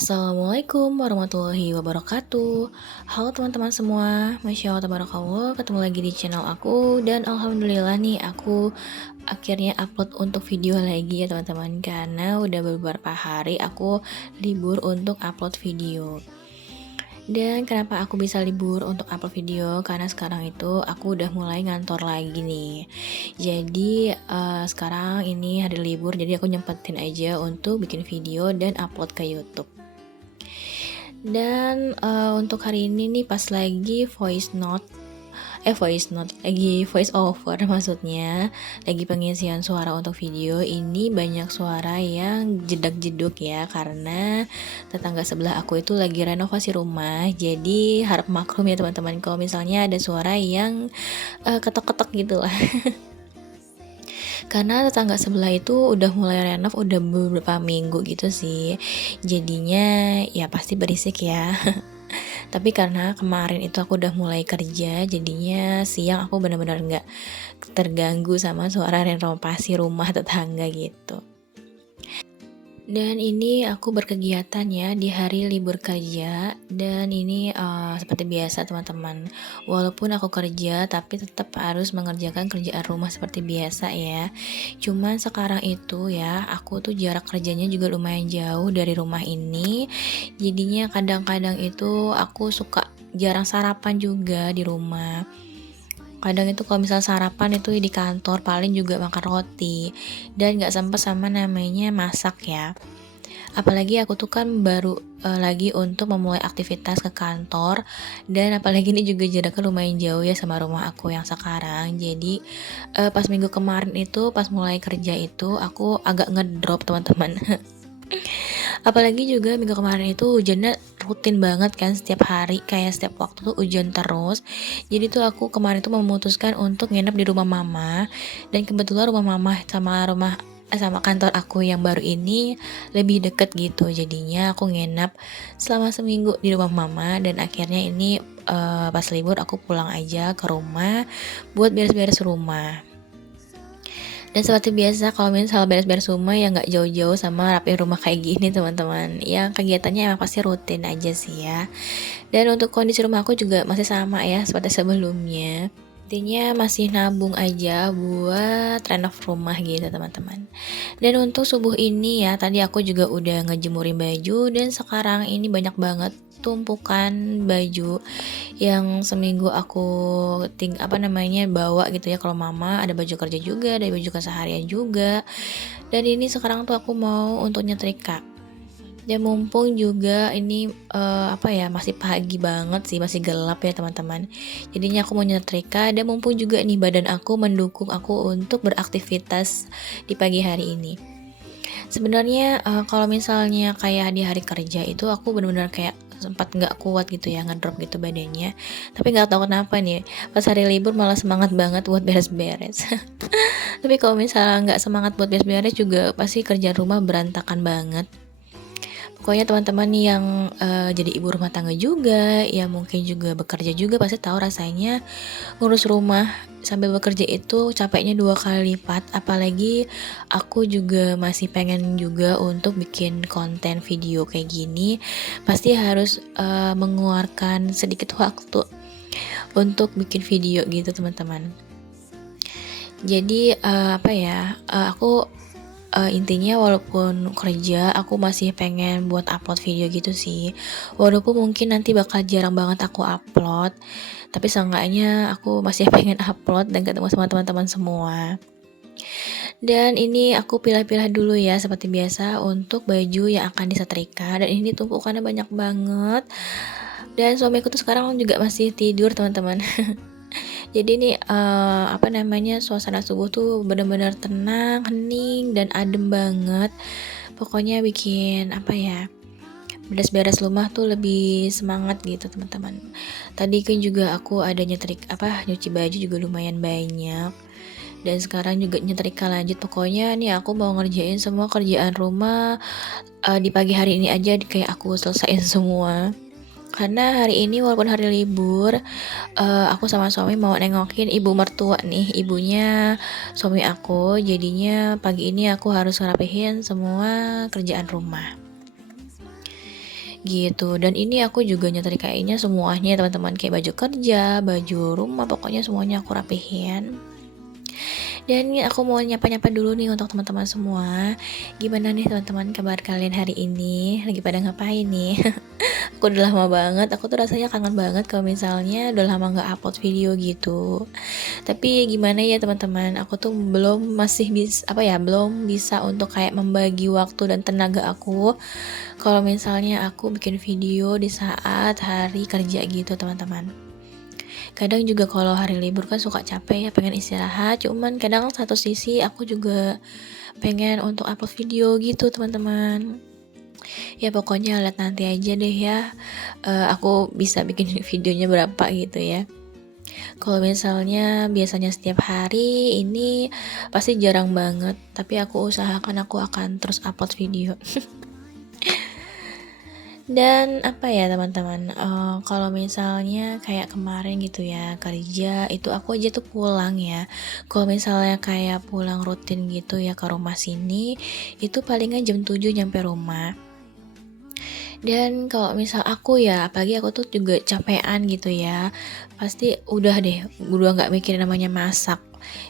Assalamualaikum warahmatullahi wabarakatuh. Halo teman-teman semua, Masya Allah tabarakallah, ketemu lagi di channel aku. Dan alhamdulillah nih aku akhirnya upload untuk video lagi ya teman-teman. Karena udah beberapa hari aku libur untuk upload video. Dan kenapa aku bisa libur untuk upload video? Karena sekarang itu aku udah mulai ngantor lagi nih. Jadi sekarang ini hari libur, jadi aku nyempetin aja untuk bikin video dan upload ke YouTube. Dan untuk hari ini nih pas lagi lagi voice over maksudnya, lagi pengisian suara untuk video ini banyak suara yang jedak-jeduk ya, karena tetangga sebelah aku itu lagi renovasi rumah. Jadi harap maklum ya teman-teman kalau misalnya ada suara yang ketok-ketok gitu lah. Karena tetangga sebelah itu udah mulai renov udah beberapa minggu gitu sih. Jadinya ya pasti berisik ya. Tapi karena kemarin itu aku udah mulai kerja, jadinya siang aku benar-benar nggak terganggu sama suara renovasi rumah tetangga gitu. Dan ini aku berkegiatan ya di hari libur kerja. Dan ini seperti biasa teman-teman, walaupun aku kerja tapi tetap harus mengerjakan kerjaan rumah seperti biasa ya. Cuman sekarang itu ya aku tuh jarak kerjanya juga lumayan jauh dari rumah ini. Jadinya kadang-kadang itu aku suka jarang sarapan juga di rumah. Kadang itu kalau misal sarapan itu di kantor paling juga makan roti, dan nggak sempet sama namanya masak ya. Apalagi aku tuh kan baru lagi untuk memulai aktivitas ke kantor, dan apalagi ini juga jaraknya lumayan jauh ya sama rumah aku yang sekarang. Jadi pas minggu kemarin itu pas mulai kerja itu aku agak ngedrop teman-teman. Apalagi juga minggu kemarin itu hujannya rutin banget kan, setiap hari kayak setiap waktu tuh hujan terus. Jadi tuh aku kemarin tuh memutuskan untuk nginep di rumah mama, dan kebetulan rumah mama sama kantor aku yang baru ini lebih deket gitu. Jadinya aku nginep selama seminggu di rumah mama, dan akhirnya ini pas libur aku pulang aja ke rumah buat beres-beres rumah. Dan seperti biasa kalau misal beres-beres rumah ya nggak jauh-jauh sama rapiin rumah kayak gini teman-teman. Yang kegiatannya emang pasti rutin aja sih ya. Dan untuk kondisi rumah aku juga masih sama ya seperti sebelumnya. Intinya masih nabung aja buat renov rumah gitu teman-teman. Dan untuk subuh ini ya tadi aku juga udah ngejemurin baju, dan sekarang ini banyak banget tumpukan baju yang seminggu aku bawa gitu ya. Kalau mama ada baju kerja juga, ada baju keseharian juga. Dan ini sekarang tuh aku mau untuk nyetrika. Dan mumpung juga ini masih pagi banget sih, masih gelap ya teman-teman. Jadinya aku mau nyetrika, dan mumpung juga nih badan aku mendukung aku untuk beraktivitas di pagi hari ini. Sebenarnya kalau misalnya kayak di hari kerja itu aku benar-benar kayak sempat nggak kuat gitu ya, ngedrop gitu badannya. Tapi nggak tahu kenapa nih pas hari libur malah semangat banget buat beres-beres. Tapi kalau misalnya nggak semangat buat beres-beres juga pasti kerjaan rumah berantakan banget. Pokoknya teman-teman nih yang jadi ibu rumah tangga juga, ya mungkin juga bekerja juga pasti tahu rasanya ngurus rumah sambil bekerja itu capeknya 2 kali lipat. Apalagi aku juga masih pengen juga untuk bikin konten video kayak gini, pasti harus mengeluarkan sedikit waktu untuk bikin video gitu teman-teman. Jadi aku intinya walaupun kerja aku masih pengen buat upload video gitu sih. Walaupun mungkin nanti bakal jarang banget aku upload, tapi seenggaknya aku masih pengen upload dan ketemu sama teman-teman semua. Dan ini aku pilah-pilah dulu ya seperti biasa untuk baju yang akan disetrika, dan ini tumpukannya banyak banget. Dan suamiku tuh sekarang juga masih tidur teman-teman. Jadi nih suasana subuh tuh benar-benar tenang, hening, dan adem banget. Pokoknya bikin beres-beres rumah tuh lebih semangat gitu teman-teman. Tadi kan juga aku ada nyuci baju juga lumayan banyak. Dan sekarang juga nyetrika lanjut. Pokoknya nih aku mau ngerjain semua kerjaan rumah di pagi hari ini aja, kayak aku selesaiin semua. Karena hari ini walaupun hari libur, aku sama suami mau nengokin ibu mertua nih, ibunya suami aku. Jadinya pagi ini aku harus ngerapihin semua kerjaan rumah. gitu. Dan ini aku juga nyetrikainnya semuanya teman-teman, kayak baju kerja, baju rumah, pokoknya semuanya aku rapihin. Dan ini aku mau nyapa-nyapa dulu nih untuk teman-teman semua. Gimana nih teman-teman kabar kalian hari ini? Lagi pada ngapain nih? Aku udah lama banget, aku tuh rasanya kangen banget kalau misalnya udah lama nggak upload video gitu. Tapi gimana ya teman-teman, aku tuh belum bisa untuk kayak membagi waktu dan tenaga aku kalau misalnya aku bikin video di saat hari kerja gitu teman-teman. Kadang juga kalau hari libur kan suka capek ya, pengen istirahat, cuman kadang satu sisi aku juga pengen untuk upload video gitu teman-teman. Ya pokoknya lihat nanti aja deh ya, aku bisa bikin videonya berapa gitu ya. Kalau misalnya biasanya setiap hari, ini pasti jarang banget, tapi aku usahakan aku akan terus upload video. Dan apa ya teman-teman, kalau misalnya kayak kemarin gitu ya kerja, itu aku aja tuh pulang ya. Kalau misalnya kayak pulang rutin gitu ya ke rumah sini, itu palingan jam 7 nyampe rumah. Dan kalau misal aku ya, apalagi aku tuh juga capean gitu ya, pasti udah nggak mikirin namanya masak.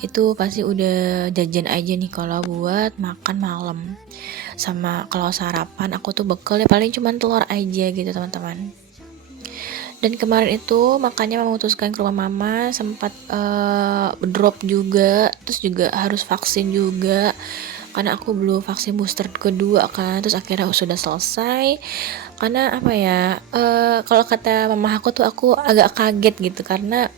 Itu pasti udah jajan aja nih kalau buat makan malam. Sama kalau sarapan aku tuh bekal ya paling cuma telur aja gitu teman-teman. Dan kemarin itu makanya memutuskan ke rumah mama, sempat drop juga, terus juga harus vaksin juga karena aku belum vaksin booster kedua kan. Terus akhirnya sudah selesai, karena apa ya, kalau kata mama aku tuh aku agak kaget gitu karena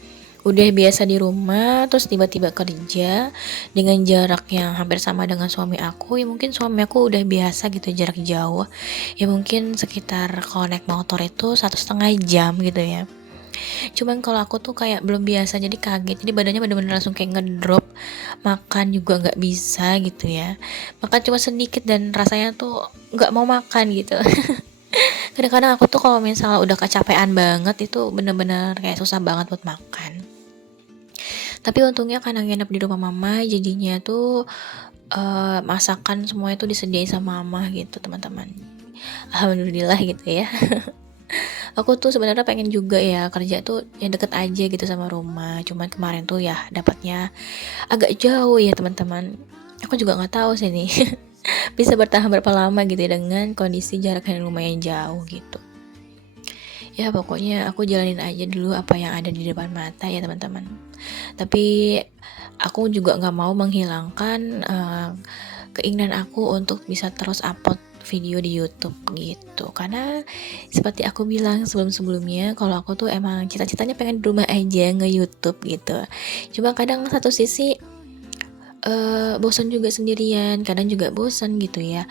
udah biasa di rumah terus tiba-tiba kerja dengan jarak yang hampir sama dengan suami aku. Ya mungkin suami aku udah biasa gitu jarak jauh, ya mungkin sekitar kalau naik motor itu 1,5 jam gitu ya. Cuman kalau aku tuh kayak belum biasa, jadi kaget, jadi badannya bener-bener langsung kayak ngedrop, makan juga nggak bisa gitu ya, makan cuma sedikit dan rasanya tuh nggak mau makan gitu. Kadang-kadang aku tuh kalau misalnya udah kecapean banget itu bener-bener kayak susah banget buat makan. Tapi untungnya karena nginep di rumah mama, jadinya tuh masakan semuanya tuh disediain sama mama gitu teman-teman. Alhamdulillah gitu ya. Aku tuh sebenarnya pengen juga ya kerja tuh yang deket aja gitu sama rumah. Cuman kemarin tuh ya dapatnya agak jauh ya teman-teman. Aku juga nggak tahu sih nih bisa bertahan berapa lama gitu ya dengan kondisi jarak yang lumayan jauh gitu. Ya pokoknya aku jalanin aja dulu apa yang ada di depan mata ya teman-teman. Tapi aku juga nggak mau menghilangkan keinginan aku untuk bisa terus upload video di YouTube gitu, karena seperti aku bilang sebelum-sebelumnya kalau aku tuh emang cita-citanya pengen di rumah aja nge-YouTube gitu. Cuma kadang satu sisi bosan juga sendirian, kadang juga bosan gitu ya.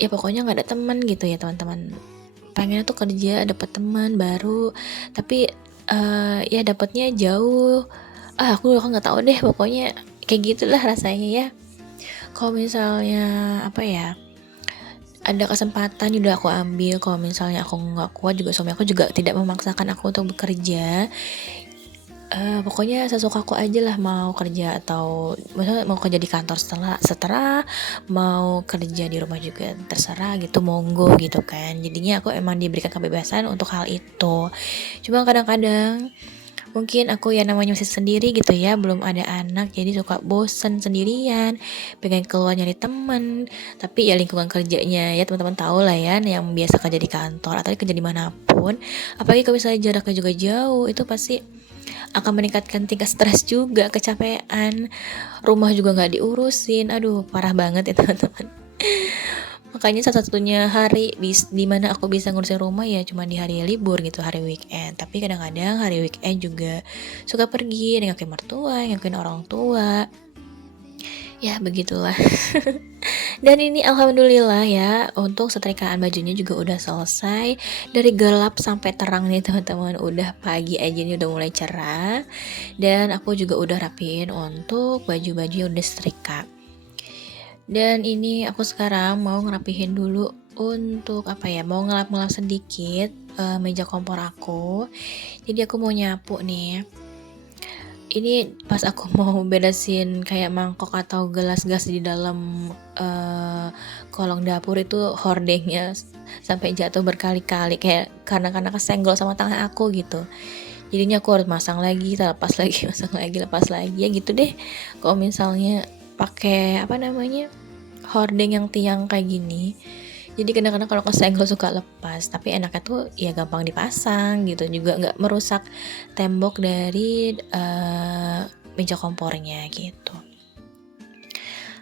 Ya pokoknya nggak ada teman gitu ya teman-teman. Pengennya tuh kerja dapet teman baru, tapi ya dapetnya jauh. Aku nggak tahu deh, pokoknya kayak gitulah rasanya ya. Kalau misalnya apa ya, ada kesempatan udah aku ambil. Kalau misalnya aku nggak kuat juga, suami aku juga tidak memaksakan aku untuk bekerja. Pokoknya sesuka aku aja lah, mau kerja atau misalnya mau kerja di kantor setelah mau kerja di rumah juga terserah gitu, monggo gitu kan. Jadinya aku emang diberikan kebebasan untuk hal itu. Cuma kadang-kadang mungkin aku ya namanya masih sendiri gitu ya, belum ada anak, jadi suka bosen sendirian, pengen keluar nyari temen. Tapi ya lingkungan kerjanya ya teman-teman tahu lah ya, yang biasa kerja di kantor atau kerja dimanapun, apalagi kalau misalnya jaraknya juga jauh, itu pasti akan meningkatkan tingkat stres juga, kecapean, rumah juga nggak diurusin, aduh parah banget ya teman-teman. Makanya salah satunya hari di mana aku bisa ngurusin rumah ya cuma di hari libur gitu, hari weekend. Tapi kadang-kadang hari weekend juga suka pergi nengokin mertua, nengokin orang tua. Ya begitulah. Dan ini alhamdulillah ya, untuk setrikaan bajunya juga udah selesai. Dari gelap sampai terang nih teman-teman, udah pagi aja nih udah mulai cerah. Dan aku juga udah rapiin untuk baju-baju yang udah setrika. Dan ini aku sekarang mau ngerapihin dulu untuk apa ya, mau ngelap-ngelap sedikit meja kompor aku. Jadi aku mau nyapu nih. ini pas aku mau beresin kayak mangkok atau gelas-gelas di dalam kolong dapur itu hordengnya sampai jatuh berkali-kali kayak karena kesenggol sama tangan aku gitu. Jadinya aku harus masang lagi, lepas lagi, masang lagi, lepas lagi ya gitu deh. Kalau misalnya pakai apa namanya hordeng yang tiang kayak gini, jadi kadang-kadang kalau kesenggol suka lepas, tapi enaknya tuh ya gampang dipasang gitu, juga nggak merusak tembok dari meja kompornya gitu.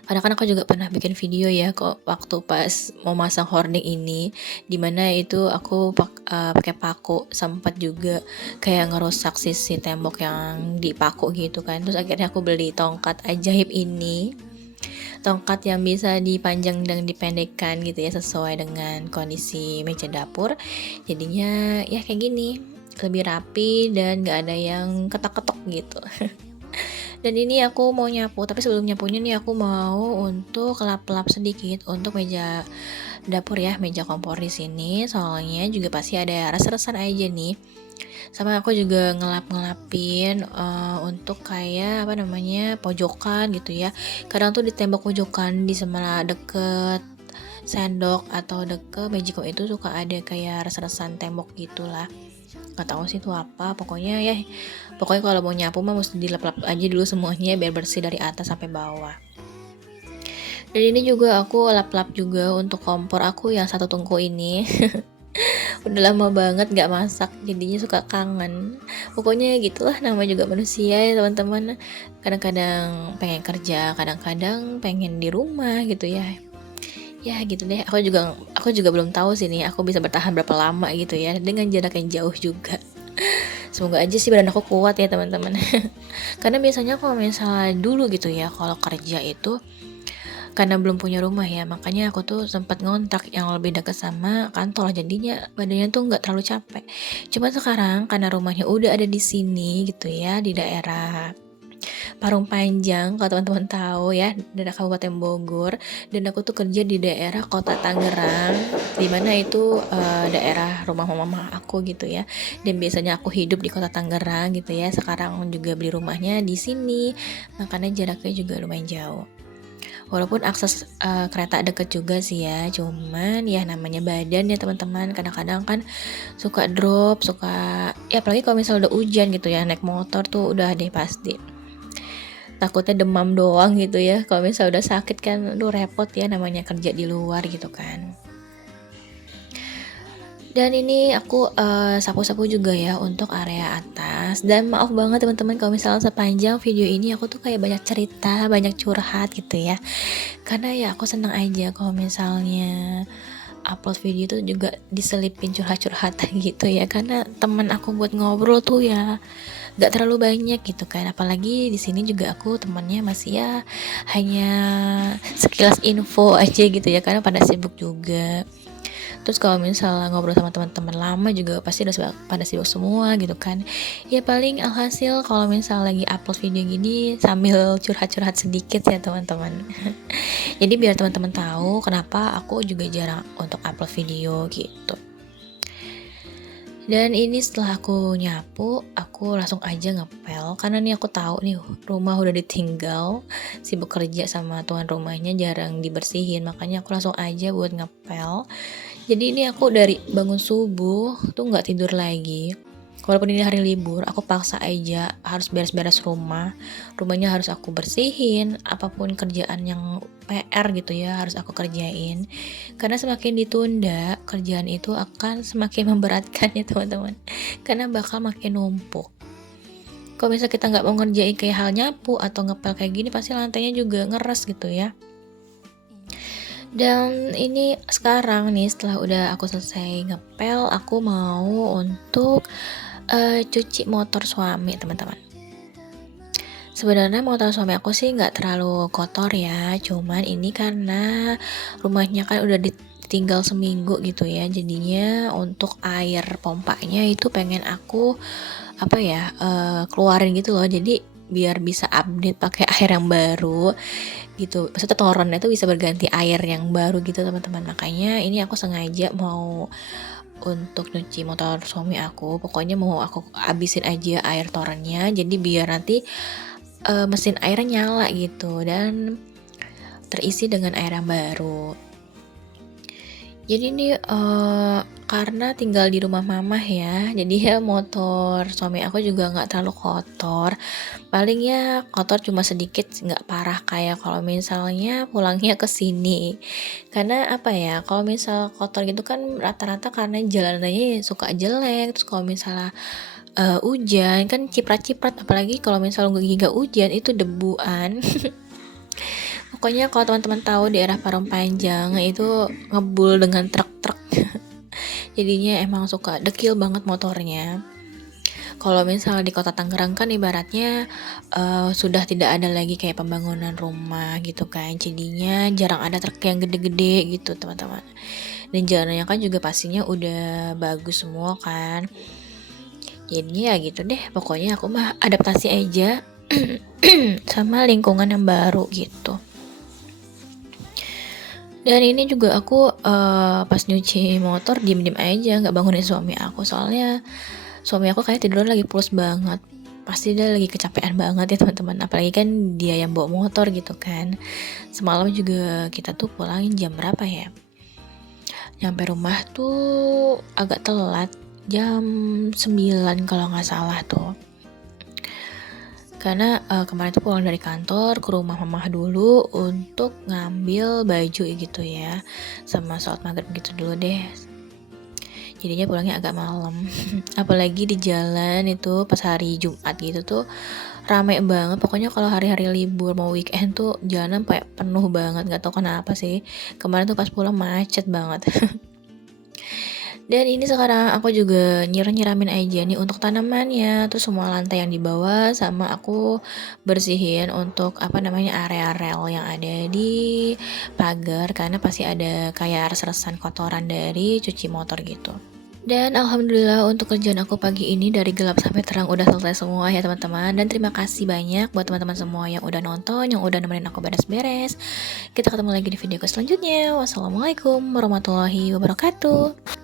Kadang kan aku juga pernah bikin video ya kok waktu pas mau masang hordeng ini, dimana itu aku pakai paku, sempat juga kayak ngerusak sisi tembok yang dipaku gitu kan. Terus akhirnya aku beli tongkat ajaib ini, tongkat yang bisa dipanjang dan dipendekkan gitu ya sesuai dengan kondisi meja dapur. Jadinya ya kayak gini, lebih rapi dan gak ada yang ketok-ketok gitu. Dan ini aku mau nyapu, tapi sebelum nyapunya nih aku mau untuk lap-lap sedikit untuk meja dapur ya, meja kompor di sini. Soalnya juga pasti ada res-resan aja nih. Sama aku juga ngelap-ngelapin untuk kayak apa namanya pojokan gitu ya. Kadang tuh di tembok pojokan di sebelah deket sendok atau deket magicom itu suka ada kayak res-resan tembok gitulah. Gak tahu sih itu apa, pokoknya kalau mau nyapu mah mesti dilap-lap aja dulu semuanya biar bersih dari atas sampai bawah. Dan ini juga aku lap-lap juga untuk kompor aku yang satu tungku ini. Udah lama banget gak masak, jadinya suka kangen. Pokoknya gitulah, nama juga manusia ya teman-teman. Kadang-kadang pengen kerja, kadang-kadang pengen di rumah gitu ya. Ya gitu deh, aku juga belum tahu sih nih aku bisa bertahan berapa lama gitu ya dengan jarak yang jauh juga. Semoga aja sih badan aku kuat ya teman-teman. Karena biasanya kalau misalnya dulu gitu ya, kalau kerja itu karena belum punya rumah ya, makanya aku tuh sempat ngontrak yang lebih dekat sama kantor, jadinya badannya tuh nggak terlalu capek. Cuma sekarang karena rumahnya udah ada di sini gitu ya, di daerah Parung Panjang kalau teman-teman tahu ya, daerah Kabupaten Bogor, dan aku tuh kerja di daerah Kota Tangerang, dimana itu daerah rumah mama aku gitu ya. Dan biasanya aku hidup di Kota Tangerang gitu ya, sekarang juga beli rumahnya di sini, makanya jaraknya juga lumayan jauh. Walaupun akses kereta deket juga sih ya, cuman ya namanya badan ya teman-teman, kadang-kadang kan suka drop, ya apalagi kalau misalnya udah hujan gitu ya, naik motor tuh udah deh pasti. Takutnya demam doang gitu ya, kalau misalnya udah sakit kan, repot ya namanya kerja di luar gitu kan. Dan ini aku sapu-sapu juga ya untuk area atas. Dan maaf banget teman-teman kalau misalnya sepanjang video ini aku tuh kayak banyak cerita, banyak curhat gitu ya. Karena ya aku senang aja kalau misalnya upload video itu juga diselipin curhat-curhatan gitu ya. Karena teman aku buat ngobrol tuh ya gak terlalu banyak gitu kan. Apalagi di sini juga aku temannya masih ya hanya sekilas info aja gitu ya, karena pada sibuk juga. Terus kalau misalnya ngobrol sama teman-teman lama juga pasti udah pada sibuk semua gitu kan. Ya paling alhasil kalau misalnya lagi upload video gini sambil curhat-curhat sedikit ya teman-teman. Jadi biar teman-teman tahu kenapa aku juga jarang untuk upload video gitu. Dan ini setelah aku nyapu, aku langsung aja ngepel karena nih aku tahu nih rumah udah ditinggal, sibuk kerja sama tuan rumahnya jarang dibersihin, makanya aku langsung aja buat ngepel. Jadi ini aku dari bangun subuh tuh nggak tidur lagi. Walaupun ini hari libur, aku paksa aja harus beres-beres rumahnya harus aku bersihin, apapun kerjaan yang PR gitu ya harus aku kerjain. Karena semakin ditunda, kerjaan itu akan semakin memberatkan ya teman-teman, karena bakal makin numpuk. Kalau misalnya kita nggak mau ngerjain kayak hal nyapu atau ngepel kayak gini, pasti lantainya juga ngeres gitu ya. Dan ini sekarang nih setelah udah aku selesai ngepel, aku mau untuk cuci motor suami teman-teman. Sebenarnya motor suami aku sih nggak terlalu kotor ya, cuman ini karena rumahnya kan udah ditinggal seminggu gitu ya, jadinya untuk air pompanya itu pengen aku keluarin gitu loh, jadi biar bisa update pakai air yang baru gitu, maksudnya torennya tuh bisa berganti air yang baru gitu teman-teman. Makanya ini aku sengaja mau untuk nyuci motor suami aku. Pokoknya mau aku habisin aja air torennya, jadi biar nanti mesin airnya nyala gitu dan terisi dengan air yang baru. Jadi ini karena tinggal di rumah mamah ya, jadi ya motor suami aku juga nggak terlalu kotor. Paling ya kotor cuma sedikit, nggak parah kayak kalau misalnya pulangnya ke sini. Karena apa ya, kalau misal kotor gitu kan rata-rata karena jalanannya suka jelek, terus kalau misalnya hujan kan ciprat-ciprat, apalagi kalau misalnya nggak hujan itu debuan. Pokoknya kalau teman-teman tahu daerah Parung Panjang itu ngebul dengan truk-truk. Jadinya emang suka dekil banget motornya. Kalau misal di kota Tangerang kan ibaratnya sudah tidak ada lagi kayak pembangunan rumah gitu kan. Jadinya jarang ada truk yang gede-gede gitu teman-teman. Dan jalannya kan juga pastinya udah bagus semua kan. Jadinya ya gitu deh. Pokoknya aku mah adaptasi aja sama lingkungan yang baru gitu. Dan ini juga aku pas nyuci motor diem-diem aja, nggak bangunin suami aku, soalnya suami aku kayak tidur lagi pules banget, pasti dia lagi kecapean banget ya teman-teman, apalagi kan dia yang bawa motor gitu kan. Semalam juga kita tuh pulangin jam berapa ya, nyampe rumah tuh agak telat, jam 9 kalau nggak salah tuh. Karena kemarin tuh pulang dari kantor ke rumah mamah dulu untuk ngambil baju gitu ya, sama sholat maghrib gitu dulu deh. Jadinya pulangnya agak malam. Apalagi di jalan itu pas hari Jumat gitu tuh rame banget. Pokoknya kalau hari-hari libur mau weekend tuh jalanan kayak penuh banget. Gak tau kenapa sih. Kemarin tuh pas pulang macet banget. Dan ini sekarang aku juga nyiramin aja nih untuk tanamannya, terus semua lantai yang di bawah sama aku bersihin untuk area rel yang ada di pagar karena pasti ada kayak res-resan kotoran dari cuci motor gitu. Dan alhamdulillah untuk kerjaan aku pagi ini dari gelap sampai terang udah selesai semua ya teman-teman. Dan terima kasih banyak buat teman-teman semua yang udah nonton, yang udah nemenin aku beres-beres. Kita ketemu lagi di video selanjutnya. Wassalamualaikum warahmatullahi wabarakatuh.